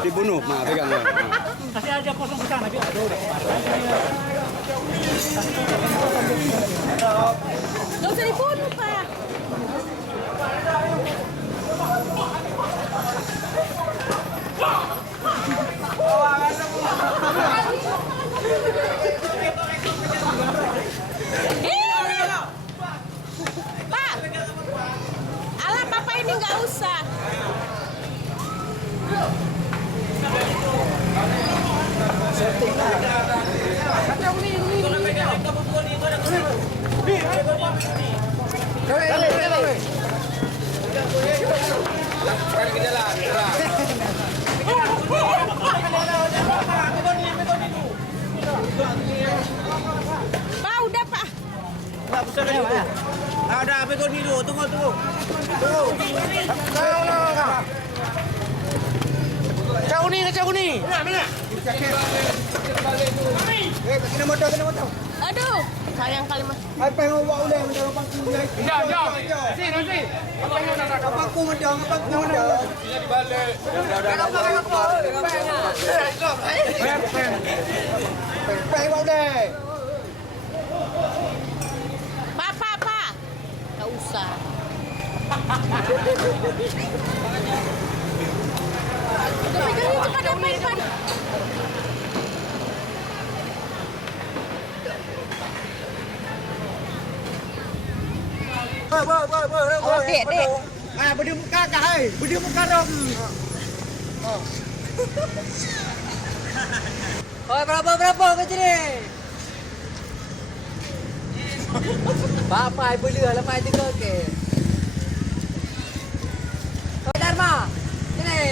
Dibunuh, pegang. Kasih aja kosong ke sana, biar aduh. Nggak usah dibunuh, Pak. Pak, alah papa ini nggak usah. Pak, udah Pak. Nggak bisa kan itu. Ada pegang dulu, tunggu. Kacau ni. Mana? Kena motor. Aduh, sayang kali Mas. Apa yang awak boleh mendalam pangku ni? Jauh. Sini. Pangku mendalam, pangku mendalam. Peng awak deh. Pak. Nggak usah. Udah pegangin cepat apa. Oh, dek. Ah, berdiri muka kah, hai? Berdiri muka dong. Oh, berapa kau ni? Bapak ibu dia lemah juga ke?